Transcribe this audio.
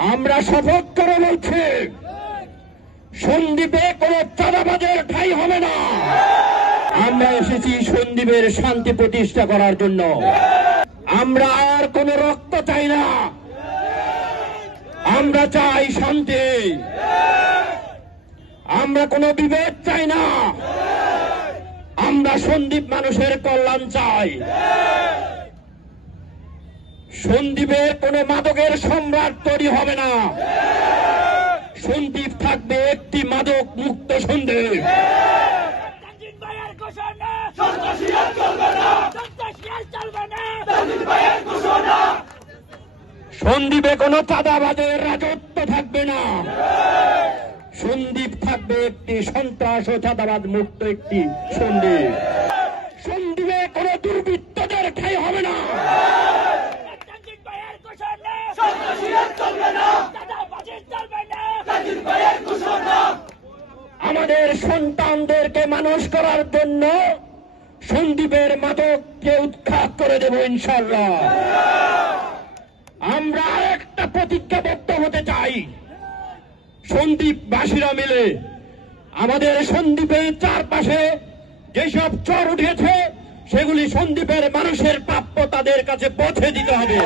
আমরা শপথ করে বলছি সন্দীপে কোন চাঁদাবাজের ঠাই হবে না। আমরা এসেছি সন্দীপের শান্তি প্রতিষ্ঠা করার জন্য। আমরা আর কোন রক্ত চাই না। আমরা চাই শান্তি। আমরা কোনো বিভেদ চাই না। আমরা সন্দীপ মানুষের কল্যাণ চাই। সন্দীপে কোনো মাদকের সম্রাট তৈরি হবে না। সন্দীপ থাকবে একটি মাদক মুক্ত সন্দীপ। ঘোষণা সন্দীপে কোনো চাঁদাবাজের রাজত্ব থাকবে না। সন্দীপ থাকবে একটি সন্ত্রাস ও চাঁদাবাদ মুক্ত একটি সন্দীপে। আমাদের সন্তানদেরকে মানুষ করার জন্য সন্দীপের মাদককে উৎখাত করে দেব ইনশাল্লাহ আমরা একটা প্রতিজ্ঞাবদ্ধ হতে চাই। সন্দীপবাসীরা মিলে আমাদের সন্দীপের চারপাশে যেসব চর উঠেছে, সেগুলি সন্দীপের মানুষের প্রাপ্য তাদের কাছে পৌঁছে দিতে হবে।